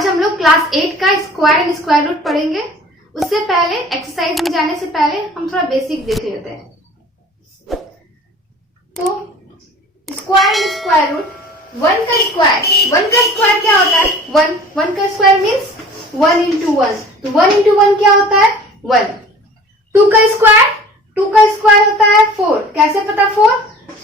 आज हम लोग क्लास 8 का स्क्वायर एंड स्क्वायर रूट पढ़ेंगे। उससे पहले एक्सरसाइज में जाने से पहले हम थोड़ा बेसिक देख लेते हैं। तो square and square root, one का स्क्वायर क्या होता है? वन का स्क्वायर मीन्स 1 into 1। तो 1 into 1 क्या होता है? 1। 2 का स्क्वायर होता है 4। कैसे पता 4?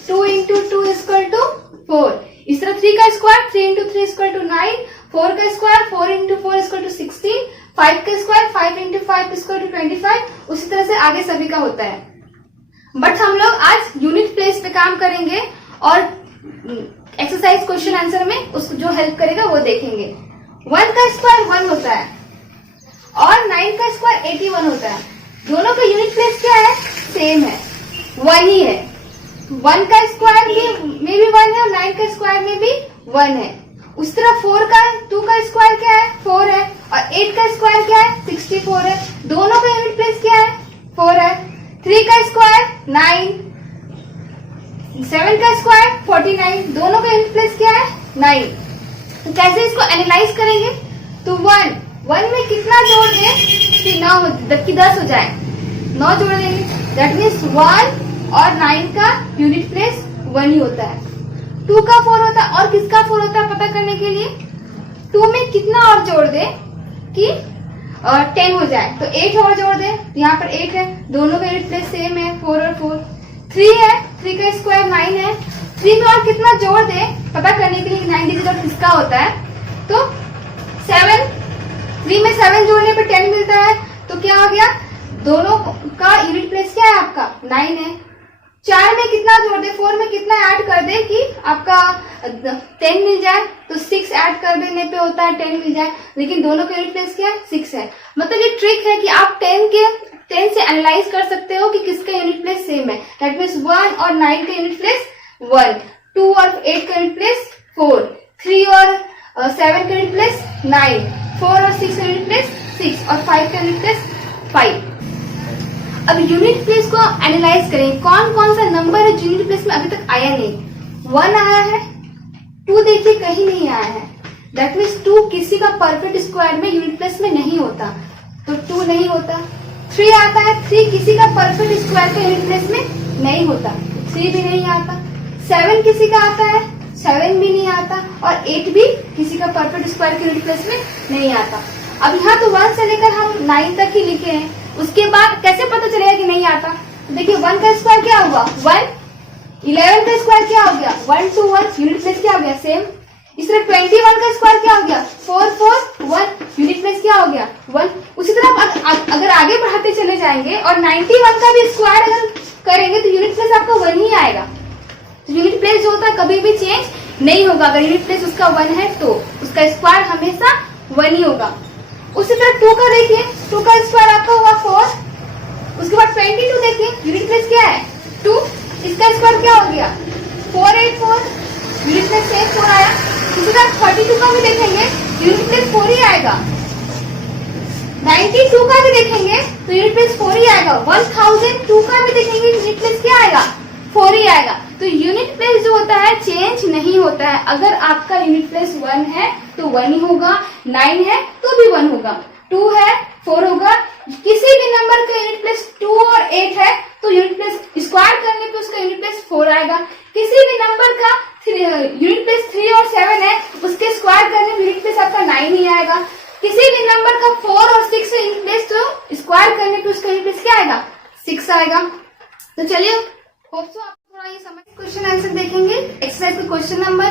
2 into 2 is equal to 4। इस तरह 3 का square 3 into 3 is equal to 9। 4 का square 4 into 4 is equal to 16। 5 का square 5 into 5 is equal to 25। उसी तरह से आगे सभी का होता है। बट हम लोग आज यूनिट प्लेस पे काम करेंगे और एक्सरसाइज क्वेश्चन आंसर में उसको जो हेल्प करेगा वो देखेंगे। 1 का स्क्वायर 1 होता है और 9 का स्क्वायर 81 होता है। दोनों का यूनिट प्लेस क्या है? सेम है, 1 ही है। 1 का स्क्वायर में भी 1 है और 9 का स्क्वायर में भी 1 है। उस तरह 2 का स्क्वायर क्या है? 4 है और 8 का स्क्वायर क्या है? 64 है। दोनों का यूनिट प्लेस क्या है? 4 है। 3 का स्क्वायर 9, 7 का स्क्वायर 49। दोनों का यूनिट प्लेस क्या है? 9। तो कैसे इसको एनालाइज करेंगे? तो 1 में कितना जोड़ दें कि 9 जबकि 10 हो जाए? 9 जोड़ देंगे। दैट मीन्स 1 और 9 का यूनिट प्लेस 1 ही होता है। 2 का 4 होता है और किसका 4 होता है पता करने के लिए 2 में कितना और जोड़ दे कि 10 हो जाए? तो 8 और जोड़ दे। यहाँ पर 8 है, दोनों का यूनिट प्लेस सेम है, 4 और 4। 3 है, 3 का स्क्वायर 9 है। 3 में और कितना जोड़ दे पता करने के लिए 9 डिजिट और किसका होता है? तो 7, 3 में 7 जोड़ने पर 10 मिलता है। तो क्या हो गया? दोनों का यूनिट प्लेस क्या है आपका? 9 है। 4 में कितना जोड़ दे? 4 में कितना ऐड कर दे कि आपका 10 मिल जाए? तो 6 ऐड कर देने पे होता है 10 मिल जाए। लेकिन दोनों का यूनिट प्लेस क्या है? 6 है। मतलब ये ट्रिक है कि आप 10 से एनालाइज कर सकते हो कि किसका यूनिट प्लेस सेम है। दैट मीन्स 1 और 9 का यूनिट प्लेस 1, 2 और 8 का यूनिट प्लेस 4, 3 और 7 का यूनिट प्लेस 9, 4 और 6 का यूनिट प्लेस 6 और 5 का यूनिट प्लेस 5। अब यूनिट प्लेस को एनालाइज करें। कौन कौन सा नंबर है जो यूनिट प्लेस में अभी तक आया नहीं? 1 आया है, 2 देखिए कहीं नहीं आया है। दैट मीन्स 2 किसी का परफेक्ट स्क्वायर में यूनिट प्लेस में नहीं होता, तो 2 नहीं होता। 3 आता है, 3 किसी का परफेक्ट स्क्वायर का यूनिट प्लेस में नहीं होता, 3 भी नहीं आता। 7 किसी का आता है, 7 भी नहीं आता। और 8 भी किसी का परफेक्ट स्क्वायर के यूनिट प्लेस में नहीं आता। अब यहाँ तो 1 से लेकर हम 9 तक ही लिखे हैं। उसके बाद कैसे पता चलेगा कि नहीं आता? तो देखिए 1 का स्क्वायर क्या होगा? 1। 11 का स्क्वायर क्या हो गया? 1 to 1 यूनिट प्लेस क्या हो गया? सेम। इस तरह 21 का स्क्वायर क्या हो गया? 4 4 1 यूनिट प्लेस क्या हो गया? 1। उसी तरह अगर आगे बढ़ाते चले जाएंगे और 91 का भी स्क्वायर अगर करेंगे तो यूनिट प्लेस आपका 1 ही आएगा। तो यूनिट प्लेस जो होता है कभी भी चेंज नहीं होगा। अगर यूनिट प्लेस उसका 1 है तो उसका स्क्वायर हमेशा 1 ही होगा। उसी तरह 2 का देखिए, 2 का स्क्वायर आपका हुआ 4। उसके बाद 22 देखिए, यूनिट प्लेस क्या है? 2। इसका स्क्वायर क्या हो गया? 484। यूनिट प्लेस सेम 4 आया। उसी तरह 32 का भी देखेंगे, यूनिट प्लेस 4 ही आएगा। 92 का भी देखेंगे तो यूनिट प्लेस 4 ही आएगा। 1002 का भी देखेंगे, यूनिट प्लेस क्या आएगा? 4 ही आएगा। तो यूनिट प्लेस जो होता है चेंज नहीं होता है। अगर आपका यूनिट प्लेस 1 है तो 1 ही होगा, 9 है तो भी 1 होगा, 2 है 4 होगा। किसी भी नंबर का यूनिट प्लेस 2 और 8 है तो यूनिट प्लेस स्क्वायर करने पे उसका यूनिट प्लेस 4 आएगा। किसी भी नंबर का यूनिट प्लेस 3 और 7 है, उसके स्क्वायर करने पे यूनिट प्लेस आपका 9 ही आएगा। किसी भी नंबर का 4 और 6 है यूनिट प्लेस तो स्क्वायर करने पे उसका यूनिट प्लेस क्या आएगा? 6 आएगा। तो चलिए होप सो आप थोड़ा ये समझ क्वेश्चन आंसर देखेंगे। एक्सरसाइज का क्वेश्चन नंबर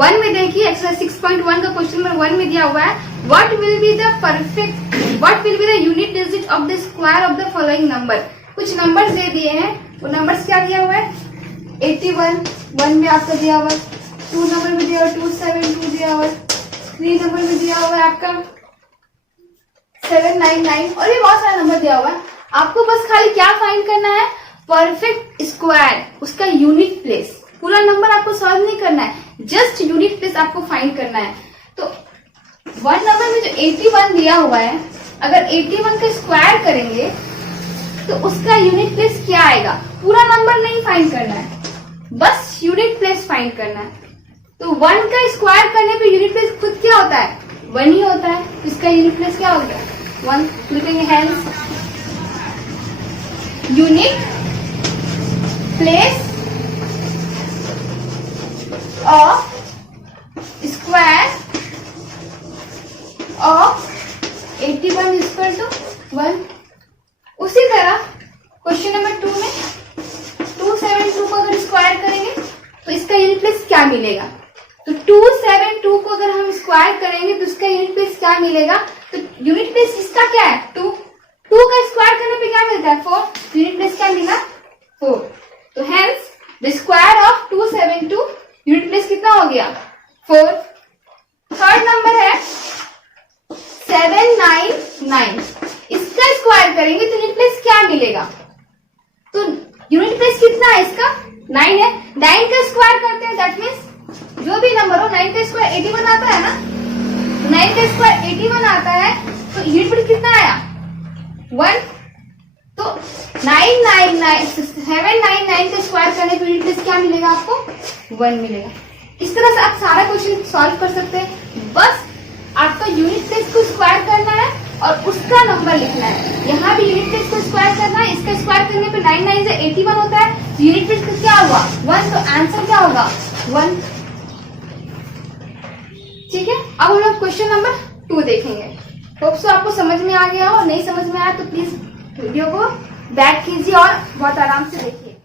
1 में देखिए, एक्सरसाइज 6.1 का क्वेश्चन नंबर 1 में दिया हुआ है what will be the unit digit of the square of the following number. कुछ नंबर्स दे दिए हैं, वो नंबर्स क्या दिया हुआ है? 81 1 में आपका दिया हुआ है, 2 नंबर में दिया हुआ है 272 दिया हुआ है, 3 नंबर में दिया हुआ है आपका 799 और ये बहुत सारा नंबर दिया हुआ है। आपको बस खाली क्या फाइंड करना है? परफेक्ट स्क्वायर, उसका यूनिट प्लेस। पूरा नंबर आपको सॉल्व नहीं करना है, जस्ट यूनिट प्लेस आपको फाइंड करना है। तो 1 नंबर में जो 81 दिया हुआ है, अगर 81 का स्क्वायर करेंगे तो उसका यूनिट प्लेस क्या आएगा? पूरा नंबर नहीं फाइंड करना है, बस यूनिट प्लेस फाइंड करना है। तो 1 का स्क्वायर करने पे यूनिट प्लेस खुद क्या होता है? 1 ही होता है, तो इसका यूनिट प्लेस क्या हो गया 1। लिखेंगे hence unit place of square of 81 equal to 1। उसी तरह क्वेश्चन नंबर 2 में 272 को अगर स्क्वायर करेंगे तो इसका यूनिट प्लेस क्या मिलेगा। तो 272 को अगर हम स्क्वायर करेंगे तो इसका यूनिट प्लेस क्या मिलेगा। तो यूनिट प्लेस इसका क्या है 2 का स्क्वायर करने पे क्या मिलता है 4। यूनिट प्लेस क्या मिला 4। तो hence the square of 272 unit place कितना हो गया 4। थर्ड नंबर है 799। इसका स्क्वायर करेंगे तो यूनिट प्लेस क्या मिलेगा। तो यूनिट प्लेस कितना है इसका 9 है। 9 का स्क्वायर करते हैं दैट मीन्स जो भी नंबर हो 9 का स्क्वायर 81 आता है ना। 9 का स्क्वायर 81 आता है तो यूनिट प्लेस कितना आया 1। तो 799 का स्क्वायर करने पे यूनिट प्लेस क्या मिलेगा आपको 1 मिलेगा। इस तरह से आप सारा क्वेश्चन सॉल्व कर सकते हैं। बस आपका यूनिट प्लेस को स्क्वायर करना है और उसका नंबर लिखना है। यहाँ भी यूनिट प्लेस को स्क्वायर करना है, इसका स्क्वायर करने पे 9 9 से 81 होता है। यूनिट प्लेस का क्या हुआ 1, तो आंसर क्या होगा 1। ठीक है, अब हम लोग क्वेश्चन नंबर 2 देखेंगे। होप सो आपको समझ में आ गया हो, नहीं समझ में आया तो प्लीज वीडियो को बैक कीजिए और बहुत आराम से देखिए।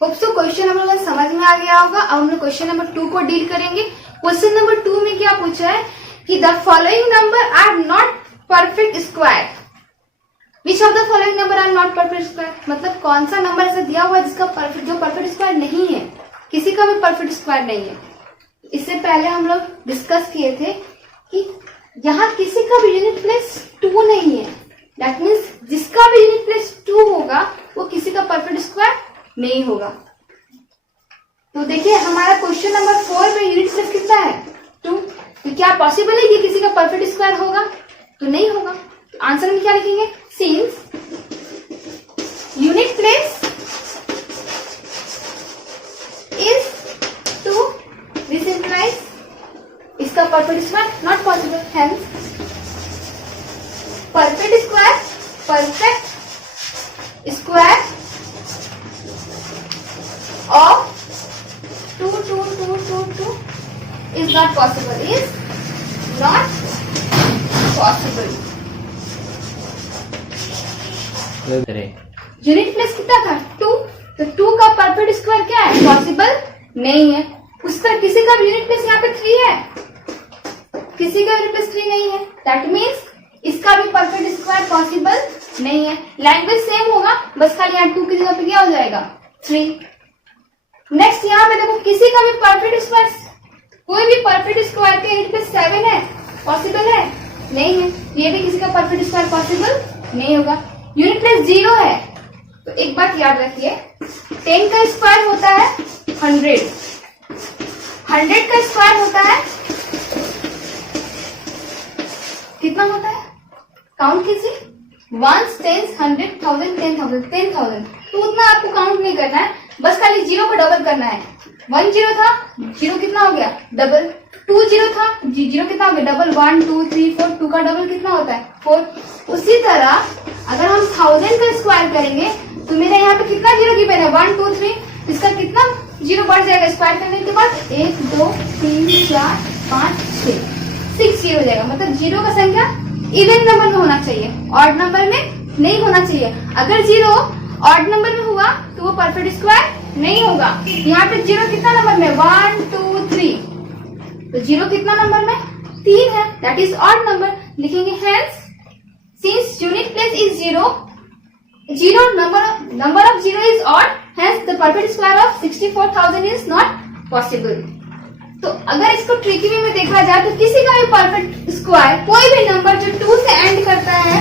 होप सो क्वेश्चन नंबर 1 समझ में आ गया होगा। अब हम लोग क्वेश्चन नंबर 2 को डील करेंगे। क्वेश्चन नंबर 2 में क्या पूछा है कि the following number are not perfect square. Which of the following number are not perfect square, मतलब कौन सा नंबर ऐसा दिया हुआ है जिसका परफेक्ट स्क्वायर नहीं है। किसी का भी परफेक्ट स्क्वायर नहीं है। इससे पहले हम लोग डिस्कस किए थे कि यहाँ किसी का भी यूनिट प्लेस 2 नहीं है। दैट मीन्स जिसका भी यूनिट प्लेस 2 होगा वो किसी का परफेक्ट स्क्वायर नहीं होगा। तो देखिए हमारा क्वेश्चन नंबर 4 में यूनिट प्लेस कितना है 2। तो क्या पॉसिबल है कि किसी का परफेक्ट स्क्वायर होगा, तो नहीं होगा। तो आंसर में क्या लिखेंगे since unit place is 2 this implies इसका perfect square not possible. Hence perfect square of 2 2 2 2 2 is not possible, is not possible। Unit place कितना था 2, तो 2 का परफेक्ट स्क्वायर क्या है पॉसिबल नहीं है। उस तरह किसी का यूनिट प्लेस यहाँ पे 3 है, किसी का यूनिट प्लेस 3 नहीं है। दैट मीन्स इसका भी परफेक्ट स्क्वायर पॉसिबल नहीं है। लैंग्वेज सेम होगा, बस खाली यहाँ 2 की जगह पे क्या हो जाएगा 3। नेक्स्ट यहाँ पे देखो किसी का भी परफेक्ट स्क्वायर, कोई भी परफेक्ट स्क्वायर के यूनिट प्लेस 7 है, पॉसिबल है नहीं है। ये भी किसी का परफेक्ट स्क्वायर पॉसिबल नहीं होगा। यूनिट प्लेस 0 है, तो एक बात याद रखिए 10 का स्क्वायर होता है 100, 100 का स्क्वायर होता है कितना होता है काउंट कीजिए 1 10 100 1000 10,000 10,000। तो उतना आपको काउंट नहीं करना है, बस खाली 0 को डबल करना है। 1 0 था, 0 कितना हो गया डबल। 2 0 था, 0 कितना हो गया डबल। 1 2 3 4 2 का डबल कितना होता है 4। उसी तरह अगर हम 1000 का स्क्वायर करेंगे तो मेरे यहाँ पे कितना 0 गिवन है 1 2 3, इसका कितना 0 बढ़ जाएगा स्क्वायर करने के बाद 1 2 3 4 5 6 0 हो जाएगा। मतलब 0 का संख्या इवन नंबर में होना चाहिए, ऑड नंबर में नहीं होना चाहिए। अगर 0 ऑड नंबर में हुआ तो वो परफेक्ट स्क्वायर नहीं होगा। यहाँ पे 0 कितना नंबर में 1 2 3, तो 0 कितना नंबर में 3 है, दैट इज ऑड नंबर। लिखेंगे hence since unit place is 0 number of 0 is odd, hence the perfect square of 64,000 is not possible। तो अगर इसको ट्रिकी वे में देखा जाए तो किसी का भी परफेक्ट स्क्वायर, कोई भी नंबर जो 2 से एंड करता है,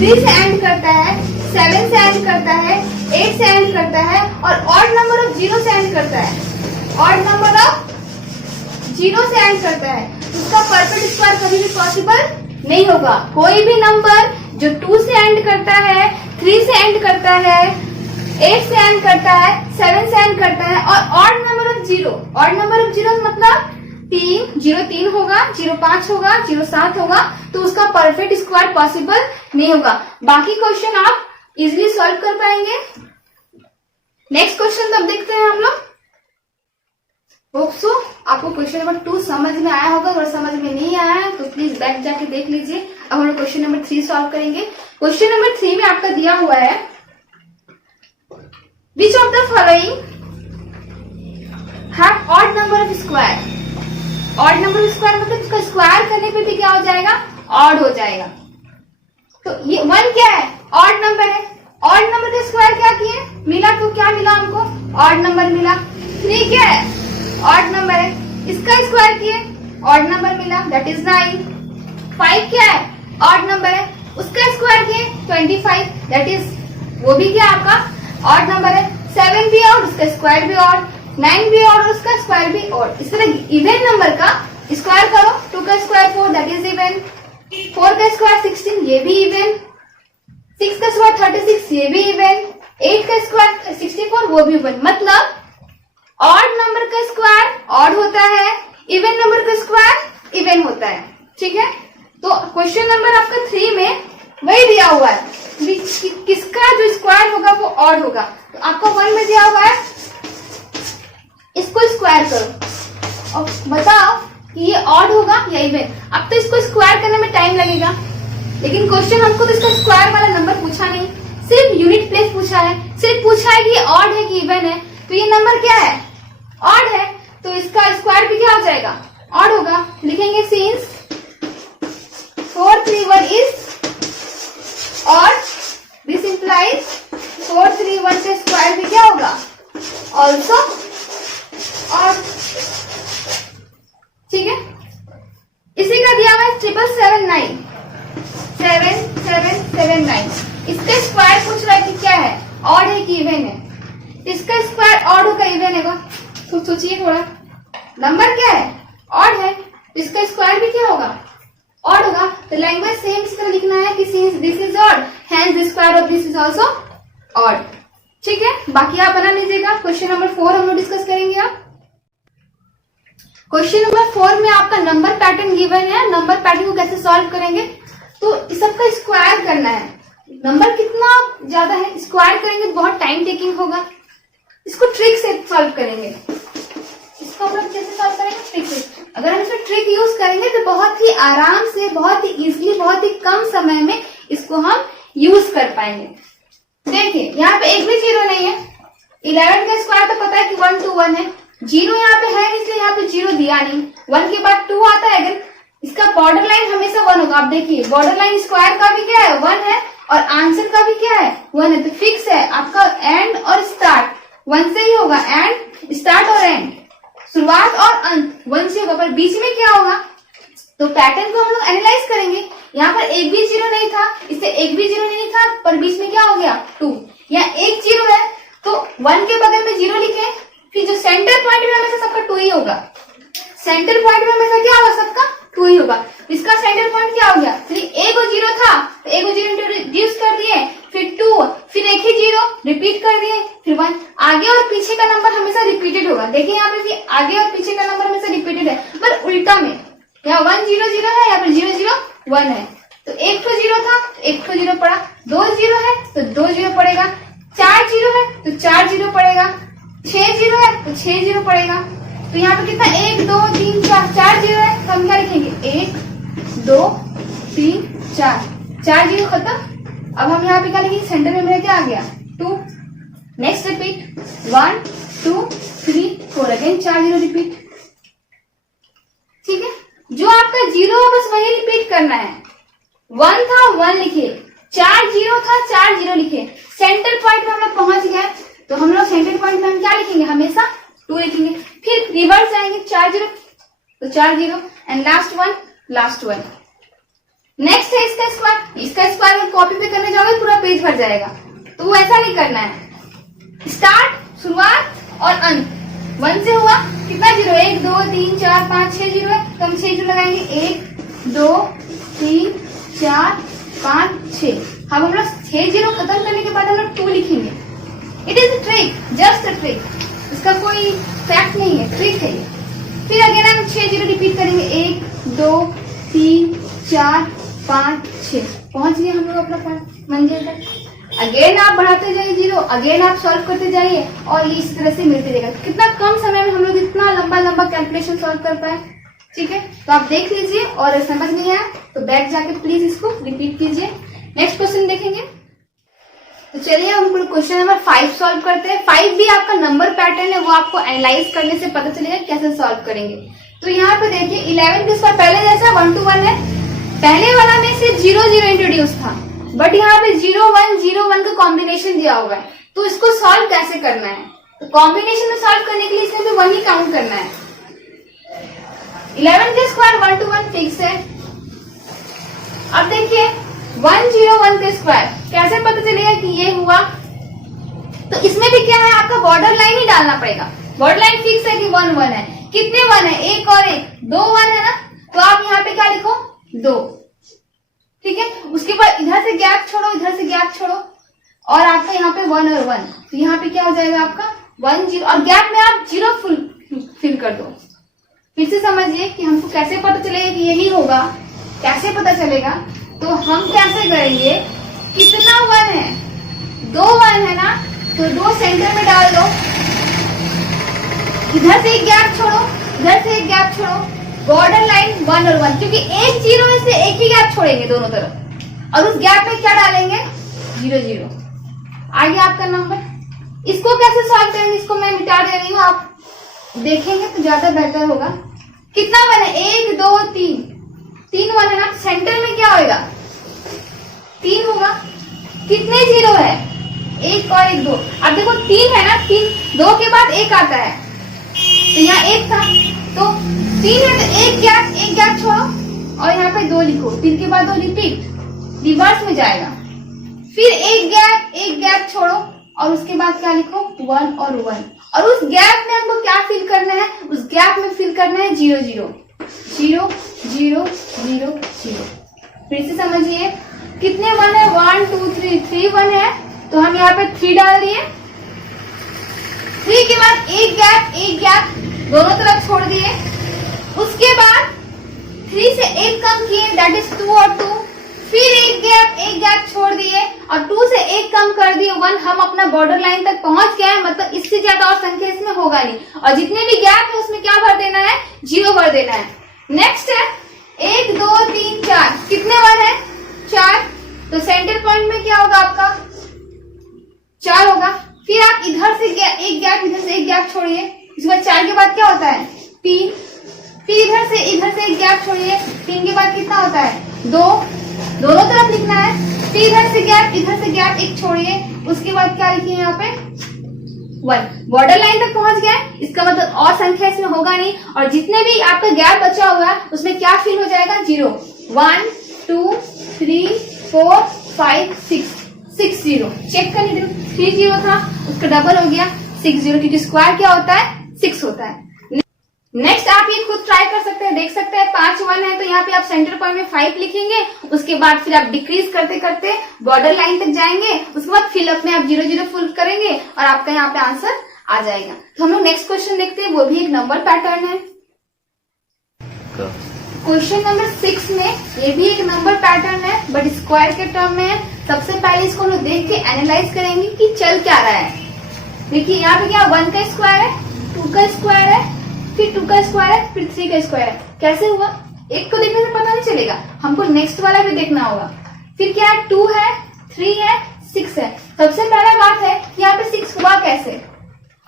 3 से एंड करता है, 7 से एंड करता है, 8 से एंड करता है और ऑड नंबर ऑफ 0 से एंड करता है, ऑड नंबर ऑफ 0 से एंड करता है, उसका परफेक्ट स्क्वायर कभी भी पॉसिबल नहीं होगा। कोई भी नंबर जो 2 से एंड करता है, 3 से एंड करता है, 8 से एंड करता है, 7 से एंड करता है और odd number of 0, odd number of 0 मतलब 0.03 होगा, 0.5 होगा, 0.7 होगा, तो उसका परफेक्ट स्क्वायर पॉसिबल नहीं होगा। बाकी क्वेश्चन आप इजिली सॉल्व कर पाएंगे। नेक्स्ट क्वेश्चन तब देखते हैं हम लोग। होप सो आपको क्वेश्चन नंबर 2 समझ में आया होगा। अगर समझ में नहीं आया है तो प्लीज बैक जाके देख लीजिए। अब हम लोग क्वेश्चन नंबर 3 सॉल्व करेंगे। क्वेश्चन नंबर 3 में आपका दिया हुआ है, विच of the following have odd number of square. Odd number of square मतलब इसका स्क्वायर करने पे भी क्या हो जाएगा, ऑड हो जाएगा। तो ये 1 क्या है, ऑड नंबर है। ऑड नंबर का स्क्वायर क्या किए, मिला तो क्या मिला हमको, ऑड नंबर मिला। 3 क्या है, ऑड नंबर है, इसका स्क्वायर किए, ऑड नंबर मिला, दैट इज 9। 5 क्या है, ऑड नंबर है, उसका स्क्वायर किए 25, दैट इज वो भी क्या आपका ऑड नंबर है। 7 भी ऑड, उसका स्क्वायर भी ऑड, 9 भी ऑड, उसका स्क्वायर भी ऑड। इस तरह इवन नंबर का स्क्वायर करो, 2 का स्क्वायर 4, दैट इज इवन। 4 का स्क्वायर 16, ये भी इवन। 6 का स्क्वायर 36, ये भी इवन। 8 का स्क्वायर 64, वो भी इवन। मतलब ऑड नंबर का स्क्वायर ऑड होता है, इवन नंबर का स्क्वायर इवन होता है। ठीक है, तो क्वेश्चन नंबर आपका 3 में वही दिया हुआ है, किसका जो स्क्वायर होगा वो ऑड होगा। तो आपको 1 में दिया हुआ है, इसको स्क्वायर करो और बताओ कि ये ऑड होगा या इवन। अब तो इसको स्क्वायर करने में टाइम लगेगा, लेकिन क्वेश्चन हमको तो इसका स्क्वायर वाला नंबर पूछा नहीं, सिर्फ यूनिट प्लेस पूछा है। सिर्फ पूछा है कि ये ऑड है कि इवन है, तो ये नंबर क्या है, ऑड है, तो इसका स्क्वायर भी क्या हो जाएगा, ऑड होगा। लिखेंगे since 431 is odd, this implies 431 का स्क्वायर भी क्या होगा, ऑल्सो ऑड। ठीक है, इसी का दिया हुआ है 77779, 7779। इसका स्क्वायर पूछ रहा है कि क्या है, ऑड है कि इवन है। इसका स्क्वायर ऑड होगा इवन है, तो सोचिए थोड़ा, नंबर क्या है, ऑड है, इसका स्क्वायर भी क्या होगा, ऑड होगा। तो लैंग्वेज सेम इस तरह लिखना है कि since this is odd, hence the square of this is also odd. ठीक है, बाकी आप बना लीजिएगा। क्वेश्चन नंबर 4 हम लोग डिस्कस करेंगे। आप क्वेश्चन नंबर 4 में आपका नंबर पैटर्न गिवन है। नंबर पैटर्न को कैसे सॉल्व करेंगे, तो इस सबका स्क्वायर करना है। नंबर कितना ज्यादा है, स्क्वायर करेंगे तो बहुत टाइम टेकिंग होगा। इसको ट्रिक से सॉल्व करेंगे। इसको हम लोग कैसे सॉल्व करेंगे, ट्रिक से। अगर हम इसमें ट्रिक यूज करेंगे तो बहुत ही आराम से, बहुत ही इजीली, बहुत ही कम समय में इसको हम यूज कर पाएंगे। देखिए यहाँ पे एक भी जीरो नहीं है। 11 का स्क्वायर तो पता है कि 1 to 1 है, जीरो यहाँ पे है इसलिए यहाँ पे जीरो दिया नहीं। 1 के बाद 2 आता है, अगर इसका बॉर्डर लाइन हमेशा 1 होगा। आप देखिए बॉर्डर लाइन स्क्वायर का भी क्या है, 1 है, और आंसर का भी क्या है, 1 है। तो फिक्स है आपका एंड और स्टार्ट 1 से ही होगा। एंड, स्टार्ट और एंड, शुरुआत और अंत 1 से होगा। पर बीच में क्या होगा, तो पैटर्न को हम लोग एनालाइज करेंगे। यहाँ पर एक भी जीरो नहीं था, इससे एक भी जीरो नहीं था, पर बीच में क्या हो गया, 2। यहाँ एक जीरो है तो 1 के बगल में जीरो लिखे, फिर जो सेंटर पॉइंट में हमेशा सबका 2 ही होगा। सेंटर पॉइंट में हमेशा क्या होगा, सबका 2 ही होगा। इसका सेंटर पॉइंट क्या हो गया, एक जीरो था तो एक जीरो रिड्यूस कर दिए, फिर 2, फिर एक ही जीरो रिपीट कर दिए, फिर 1। आगे और पीछे का नंबर हमेशा रिपीटेड होगा। देखिए यहाँ पे भी आगे और पीछे का नंबर हमेशा रिपीटेड है, पर उल्टा में। यहाँ 1 0 0 है, यहाँ पर 0 0 1 है। तो एक तो जीरो था तो एक तो जीरो पड़ा, 2 जीरो है तो 2 जीरो पड़ेगा, 4 जीरो है तो 4 जीरो पड़ेगा, 6 जीरो है तो 6 जीरो पड़ेगा। तो यहाँ पे कितना, 1 2 3 4 जीरो है, तो हम क्या लिखेंगे, 1 2 3 4 जीरो खत्म। अब हम यहाँ पे क्या लिखेंगे, सेंटर में मेरा क्या आ गया, 2। Next repeat 1 2 3 4, again 4 zero repeat. ठीक है, जो आपका जीरो है बस वही रिपीट करना है। 1 था 1 लिखे, 4 जीरो था 4 जीरो लिखे। सेंटर पॉइंट में हम लोग पहुंच गए, तो हम लोग सेंटर पॉइंट में हम क्या लिखेंगे, हमेशा 2 लिखेंगे। फिर रिवर्स जाएंगे, 4 जीरो तो 4 zero, and last one. Next है इसका स्क्वायर। इसका स्क्वायर में कॉपी पे करने जाओगे पूरा पेज भर जाएगा, तो वो ऐसा नहीं करना है। स्टार्ट, शुरुआत और अंत 1 से हुआ, कितना जीरो, 1 2 3 4 5 6 जीरो है, तो हम 6 जीरो लगाएंगे, 1 2 3 4 5 6। अब हम लोग 6 जीरो खत्म करने के बाद हम लोग 2 लिखेंगे। It is a trick, just a trick, इसका कोई फैक्ट नहीं है, ट्रिक है ये। फिर अगेन हम 6 जीरो रिपीट करेंगे, 1 2 3 4 5 6, पहुंच गए हम लोग अपना मंजिल तक। अगेन आप बढ़ाते जाइए जीरो, अगेन आप सॉल्व करते जाइए और ये इस तरह से मिलते जाएगा। कितना कम समय में हम लोग इतना लंबा लंबा कैलकुलेशन सॉल्व कर पाए। ठीक है, तो आप देख लीजिए और समझ नहीं आया तो बैक जाके प्लीज इसको रिपीट कीजिए। नेक्स्ट क्वेश्चन देखेंगे। तो चलिए हम क्वेश्चन नंबर 5 सॉल्व करते हैं। 5 भी आपका नंबर पैटर्न है, वो आपको एनालाइज करने से पता चलेगा कैसे सॉल्व करेंगे। तो यहाँ पे देखिए 11 के स्क्वायर पहले जैसा 1 to 1 है, पहले वाला में से 0 0 इंट्रोड्यूस था, बट यहाँ पे 0 1 का कॉम्बिनेशन दिया हुआ है। तो इसको सॉल्व कैसे करना है, तो कॉम्बिनेशन में सॉल्व करने के लिए इसमें 1 ही काउंट करना है। 11 के स्क्वायर 1 to 1 फिक्स है। अब देखिए 101 के स्क्वायर कैसे पता चलेगा कि ये हुआ, तो इसमें भी क्या है आपका बॉर्डर लाइन ही डालना पड़ेगा। बॉर्डर लाइन फिक्स है कि 1 1 है, कितने 1 है, एक और एक 2 1 है ना, तो आप यहाँ पे क्या लिखो 2। ठीक है, उसके बाद इधर से गैप छोड़ो, इधर से गैप छोड़ो और आपका यहाँ पे 1 और 1, तो यहाँ पे क्या हो जाएगा आपका 1 0 और गैप में आप 0 फिल कर दो। फिर से समझिए कि हमको कैसे पता चलेगा कि यही होगा, कैसे पता चलेगा, तो हम कैसे करेंगे, कितना 1 है, 2 1 है ना, तो 2 सेंटर में डाल दो, इधर से एक गैप छोड़ो, इधर से एक गैप छोड़ो, बॉर्डर लाइन 1 और 1, क्योंकि एक 0 में से एक ही गैप छोड़ेंगे दोनों तरफ और उस गैप में क्या डालेंगे 0 0। आगे आपका नंबर। इसको कैसे सॉल्व करेंगे, इसको मैं मिटा दे रही हूँ, आप देखेंगे तो ज्यादा बेहतर होगा। कितना 1 है, 1 2 3, 3 1 है ना, सेंटर में क्या होगा 3 होगा। कितने 0 है, एक और एक 2। अब देखो 3 है ना, 3 2 के बाद 1 आता है, तो यहाँ 1 था, तो 3 है तो एक गैप छोड़ो और यहाँ पे 2 लिखो, 3 के बाद 2 रिपीट रिवर्स में जाएगा, फिर एक गैप छोड़ो और उसके बाद क्या लिखो 1 और 1, और उस गैप में हमको क्या फिल करना है, उस गैप में फिल करना है 0 0 0 0 0 0। फिर से समझिए कितने 1 है, 1 2 3, 3 1 है, तो हम यहाँ पे 3 डाल दिए, 3 के बाद एक गैप दोनों तरफ छोड़ दिए, उसके बाद 3 से 1 कम किए, दैट इज 2 और 2, फिर एक गैप छोड़ दिए और 2 से 1 कम कर दिए 1, हम अपना बॉर्डर लाइन तक पहुंच गए हैं, मतलब इससे ज्यादा और संख्या इसमें होगा नहीं, और जितने भी गैप है उसमें क्या भर देना है 0 भर देना है। नेक्स्ट है 1 2 3 4, कितने 1 है 4, तो सेंटर पॉइंट में क्या होगा आपका 4 होगा, फिर आप इधर से एक गैप इधर से एक गैप छोड़िए, इसके बाद 4 के बाद क्या होता है 3, फिर इधर से एक गैप छोड़िए, 3 के बाद कितना होता है 2, दोनों तरफ लिखना है, फिर इधर से गैप एक छोड़िए, उसके बाद क्या लिखिए यहाँ पे 1, बॉर्डर लाइन तक पहुंच गया, इसका मतलब और संख्या इसमें होगा नहीं, और जितने भी आपका गैप बचा हुआ है उसमें क्या फिल हो जाएगा 0 1 2 3 4 5 6 0। चेक कर लीजिए, 3 0 था उसका डबल हो गया 6 0, क्योंकि स्क्वायर क्या होता है 6 होता है। नेक्स्ट आप ये खुद ट्राई कर सकते हैं, देख सकते हैं 5 1 है, तो यहाँ पे आप सेंटर पॉइंट में 5 लिखेंगे, उसके बाद फिर आप डिक्रीज करते करते बॉर्डर लाइन तक जाएंगे, उसके बाद फिल अप में आप 0 0 फुल करेंगे और आपका यहाँ पे आंसर आ जाएगा। तो हम लोग नेक्स्ट क्वेश्चन देखते हैं, वो भी एक नंबर पैटर्न है। क्वेश्चन नंबर 6 में ये भी एक नंबर पैटर्न है, बट स्क्वायर के टर्म में है। सबसे पहले इसको हम लोग देख के एनालाइज करेंगे कि चल क्या रहा है। देखिए यहाँ पे क्या 1 का स्क्वायर है, 2 का स्क्वायर है, फिर 2 का स्क्वायर है, फिर 3 का स्क्वायर है। कैसे हुआ, एक को देखने से पता नहीं चलेगा, हमको नेक्स्ट वाला भी देखना होगा। फिर क्या है 2 है, 3 है, 6 है। सबसे पहला बात है यहाँ पे 6 हुआ कैसे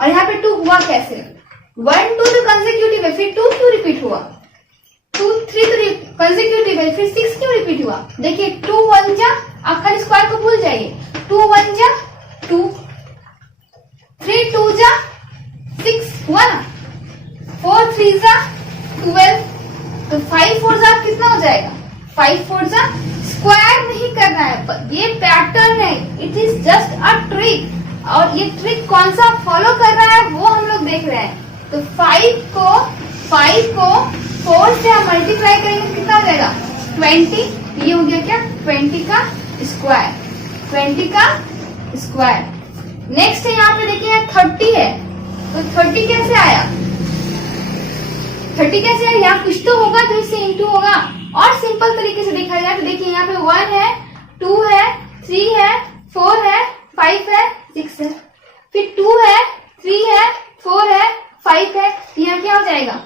और यहाँ पे 2 हुआ कैसे। 1 2 तो कंसेक्यूटिव है, फिर 2 क्यों रिपीट हुआ, 2 3 तो कंसेक्यूटिव है, फिर 6 क्यों रिपीट हुआ। देखिए 2 1 जा, आप खाली स्क्वायर को भूल जाइए, 2 1 जा 2, 3 2 जा 6 हुआ ना, 4 3 जा 12, तो 5 4 जा कितना हो जाएगा 5 4 जा। स्क्वायर नहीं करना है, ये पैटर्न है, it is just a trick, और ये ट्रिक कौन सा फॉलो कर रहा है वो हम लोग देख रहे हैं। तो 5 को 4 से हम मल्टीप्लाई करेंगे, कितना हो जाएगा 20, ये हो गया क्या 20 का स्क्वायर, 20 का स्क्वायर। नेक्स्ट है यहाँ पे देखिए 30 है, तो 30 कैसे आया, 30 कैसे है, यहाँ कुछ तो होगा तो इससे इंटू होगा। और सिंपल तरीके से देखा जाए तो देखिए यहाँ पे 1 है, 2 है, 3 है, 4 है, 5 है, 6 है, फिर 2 है, 3 है, 4 है, 5 है, तो यहाँ क्या हो जाएगा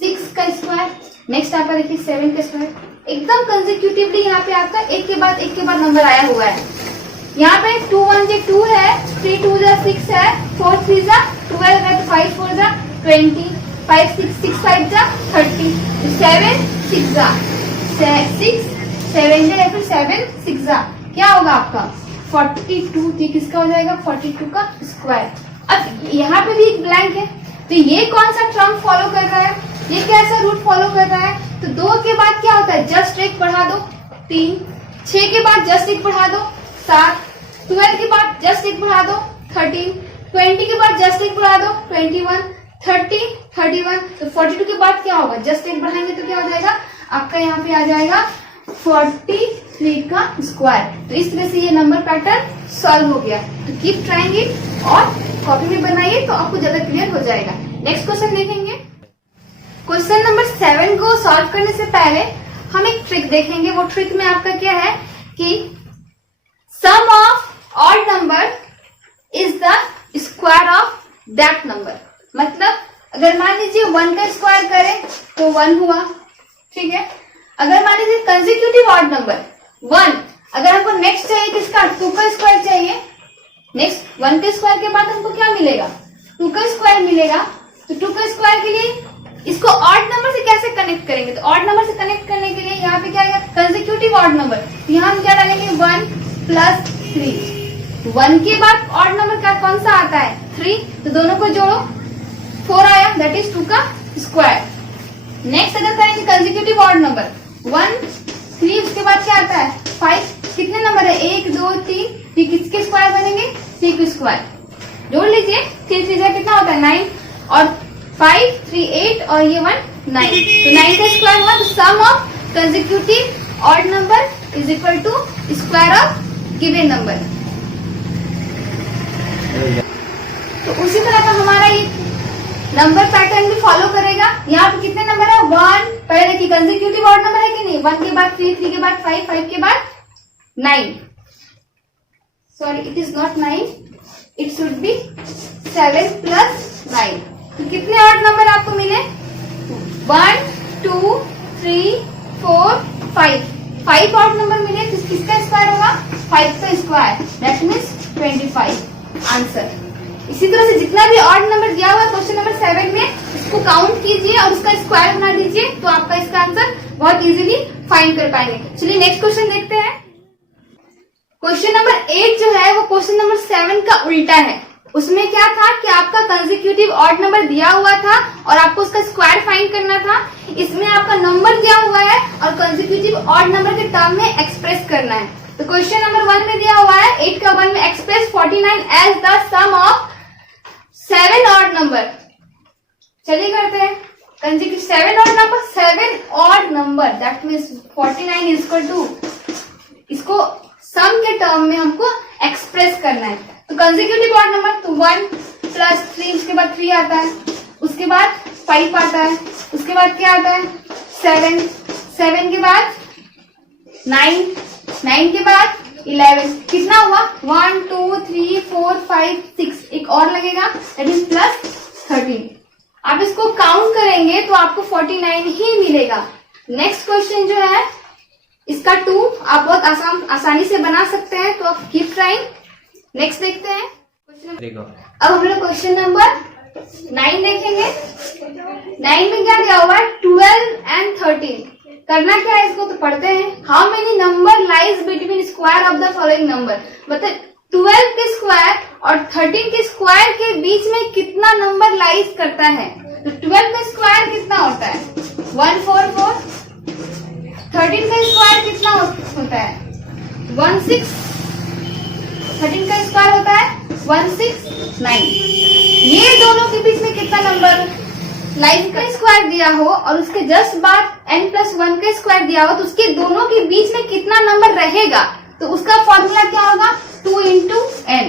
6 का स्क्वायर। नेक्स्ट आपका देखिए 7 का स्क्वायर, एकदम कंसेक्यूटिवली यहाँ पे आपका एक के बाद नंबर आया हुआ है। यहाँ पे 2 1 जे 2 है, 3 2 जा 6 है, 4 3 जा 12 है, 5 4 जा 20, 5 6 6 5 जा 30, 7 6 जा 6 7 जा या फिर 7 6 जा क्या होगा आपका 42। ये किसका हो जाएगा 42 का स्क्वायर। अब यहाँ पे भी एक ब्लैंक है, तो ये कौन सा टर्म फॉलो कर रहा है, ये कैसा रूट फॉलो कर रहा है। तो 2 के बाद क्या होता है जस्ट एक बढ़ा दो 3, 6 के बाद जस्ट एक बढ़ा दो 7, 12 के बाद जस्ट एक बढ़ा दो 13, 20 के बाद जस्ट एक बढ़ा दो 21, 30 31, तो 42 के बाद क्या होगा जस्ट एक बढ़ाएंगे तो क्या हो जाएगा आपका यहाँ पे आ जाएगा 43 का स्क्वायर। तो इस तरह से ये नंबर पैटर्न सॉल्व हो गया। तो कीप ट्राइंग इट और कॉपी में बनाइए तो आपको ज्यादा क्लियर हो जाएगा। नेक्स्ट क्वेश्चन देखेंगे। क्वेश्चन नंबर 7 को सॉल्व करने से पहले हम एक ट्रिक देखेंगे। वो ट्रिक में आपका क्या है कि sum of odd number is the square of that number. मतलब अगर मान लीजिए 1 का स्क्वायर करें तो 1 हुआ, ठीक है। अगर मान लीजिए कंसेक्यूटिव ऑड नंबर 1, अगर हमको नेक्स्ट चाहिए किसका 2 का स्क्वायर चाहिए, नेक्स्ट 1 के स्क्वायर के बाद हमको क्या मिलेगा 2 का स्क्वायर मिलेगा। तो 2 का स्क्वायर के लिए इसको ऑड नंबर से कैसे कनेक्ट करेंगे, तो ऑड नंबर से कनेक्ट करने के लिए यहाँ पे क्या आएगा कंसेक्यूटिव ऑड नंबर, तो यहाँ हम क्या डालेंगे 1 + 3। 1 के बाद ऑड नंबर का कौन सा आता है 3, तो दोनों को जोड़ो 4 आया, दैट इज 2 का स्क्वायर। नेक्स्ट अगर करेंगे कंसेक्यूटिव ऑड नंबर 1 3, उसके बाद क्या आता है 5, कितने नंबर है 1 2 3, ये किसके स्क्वायर बनेंगे 3 के स्क्वायर। जोड़ लीजिए 3 3 कितना होता है 9, और 5 3 8 और ये 1 9, तो 9 का स्क्वायर हुआ। तो sum of consecutive odd number is equal to square of given number. तो उसी तरह का हमारा ये नंबर पैटर्न भी फॉलो करेगा। यहाँ पे कितने नंबर है 1, पहले देखिए कंसेक्यूटिव ऑड नंबर है कि नहीं, 1 के बाद 3 3 के बाद 5 5 के बाद 9, sorry it is not 9, it should be 7 + 9। तो कितने ऑड नंबर आपको मिले 1 2 3 4 5, 5 ऑड नंबर मिले। तो किसका स्क्वायर होगा 5 का स्क्वायर, दैट मीन्स 25 आंसर। इसी तरह से जितना भी ऑड नंबर दिया हुआ है क्वेश्चन नंबर 7 में, उसको काउंट कीजिए और उसका स्क्वायर बना दीजिए, तो आपका इसका आंसर बहुत इजीली फाइंड कर पाएंगे। चलिए नेक्स्ट क्वेश्चन देखते हैं। क्वेश्चन नंबर 8 जो है वो क्वेश्चन नंबर 7 का उल्टा है। उसमें क्या था कि आपका कंसेक्यूटिव ऑड नंबर दिया हुआ था और आपको उसका स्क्वायर फाइंड करना था। इसमें आपका नंबर दिया हुआ है और कंसेक्यूटिव ऑड नंबर के टर्म में एक्सप्रेस करना है। तो क्वेश्चन नंबर 1 में दिया हुआ है 8 का 1 में express 49 as the sum of 7 odd number. चलिए करते हैं consecutive 7 odd number, 7 odd number that means 49 is equal to, इसको सम के टर्म में हमको एक्सप्रेस करना है। तो कंसेक्यूटिव ऑड नंबर तो 1 + 3, उसके बाद 3 आता है, उसके बाद 5 आता है, उसके बाद क्या आता है 7, 7 के बाद 9, 9 के बाद 11, कितना हुआ 1 2 3 4 5 6, एक और लगेगा दैट इज +13। आप इसको काउंट करेंगे तो आपको 49 ही मिलेगा। नेक्स्ट क्वेश्चन जो है इसका 2 आप बहुत आसानी से बना सकते हैं, तो आप कीप ट्राइंग। नेक्स्ट देखते हैं अब हम लोग क्वेश्चन नंबर 9 देखेंगे। 9 में क्या दिया हुआ है 12 and 13। करना क्या है इसको तो पढ़ते हैं। How many number lies between square of the following number, मतलब 12 के स्क्वायर और 13 के स्क्वायर के बीच में कितना नंबर लाइज करता है। तो 12 का स्क्वायर कितना होता है 144, 13 का स्क्वायर कितना होता है 16, 13 का स्क्वायर होता है 169। ये दोनों के बीच में कितना नंबर लाइज का स्क्वायर दिया हो और उसके जस्ट बाद n+1 का स्क्वायर दिया हो, तो उसके दोनों के बीच में कितना नंबर रहेगा, तो उसका फॉर्मूला क्या होगा 2 × n।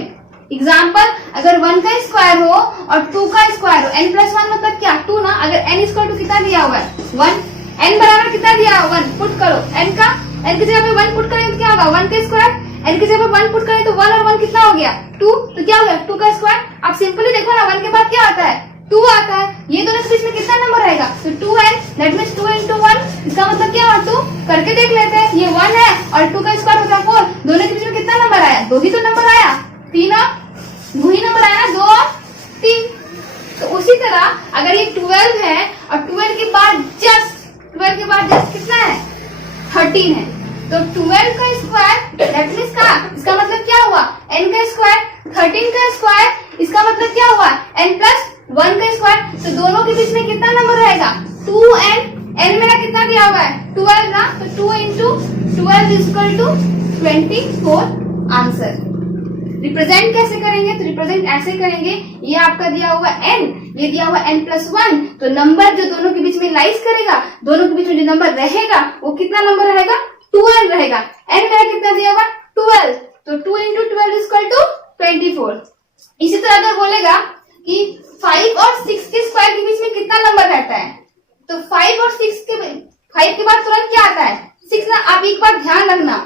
एग्जाम्पल, अगर 1 का स्क्वायर हो और 2 का स्क्वायर हो, n+1 मतलब क्या 2 ना। अगर n इक्वल टू कितना दिया हुआ है 1, n बराबर कितना दिया हुआ 1, पुट करो n का, n की जगह पे 1 पुट करें तो क्या होगा 1 का स्क्वायर, n की जगह पे 1 पुट करें तो 1 और 1 कितना हो गया 2, तो क्या हो गया 2 का स्क्वायर। आप सिंपली देखो ना 1 के बाद क्या आता है 2 आता है, ये दोनों के बीच में कितना नंबर रहेगा तो 2n, दैट मींस 2 into 1, इसका मतलब क्या हुआ 2, करके देख लेते हैं। ये 1 है और 2 का स्क्वायर होता है 4, दोनों के बीच में कितना नंबर आया 2 ही तो नंबर आया, 3 2 ही नंबर आया ना 2 और 3। तो उसी तरह अगर ये 12 है और 12 के बाद जस्ट कितना है 13 है, तो 12 का स्क्वायर दैट मींस का, इसका मतलब क्या हुआ n का स्क्वायर, 13 का स्क्वायर, इसका मतलब क्या हुआ n+1 का स्क्वायर। तो दोनों के बीच में कितना नंबर रहेगा 2n, n मेरा कितना दिया हुआ है 12 ना, तो 2 into 12 equal to 24 answer. Represent कैसे करेंगे, तो रिप्रेजेंट ऐसे करेंगे, ये आपका दिया हुआ n, ये दिया हुआ n+1, तो नंबर जो दोनों के बीच में लाइज करेगा, दोनों के बीच में जो नंबर रहेगा वो कितना नंबर रहेगा 12 रहेगा। n मेरा कितना दिया हुआ 12, तो 2 into 12 इक्वल टू 24। इसी तरह अगर बोलेगा कि 5 और 6 के स्क्वायर के बीच में कितना नंबर रहता है, तो 5 और 6 के बाद तुरंत क्या आता है 6 ना। आप एक बार ध्यान रखना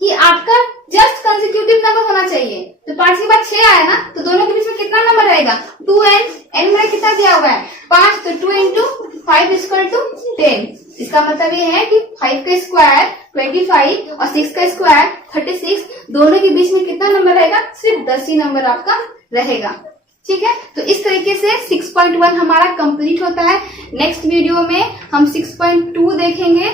कि आपका जस्ट कंसेक्यूटिव नंबर होना चाहिए, तो 5 के बाद 6 आया ना, तो दोनों के बीच में कितना नंबर रहेगा 2n, n में कितना दिया हुआ है 5, तो 2 into 5 इक्वल टू 10। इसका मतलब ये है कि 5 का स्क्वायर 25 और 6 का स्क्वायर 36, दोनों के बीच में कितना नंबर रहेगा सिर्फ 10 ही नंबर आपका रहेगा। ठीक है, तो इस तरीके से 6.1 हमारा कंप्लीट होता है। नेक्स्ट वीडियो में हम 6.2 देखेंगे।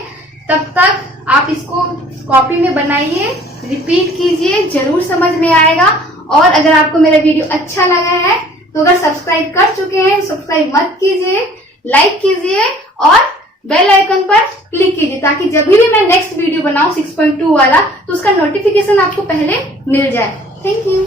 तब तक आप इसको कॉपी में बनाइए, रिपीट कीजिए, जरूर समझ में आएगा। और अगर आपको मेरा वीडियो अच्छा लगा है तो अगर सब्सक्राइब कर चुके हैं सब्सक्राइब मत कीजिए, लाइक कीजिए और बेल आइकन पर क्लिक कीजिए, ताकि जब भी मैं नेक्स्ट वीडियो बनाऊं 6.2 वाला तो उसका नोटिफिकेशन आपको पहले मिल जाए। Thank you.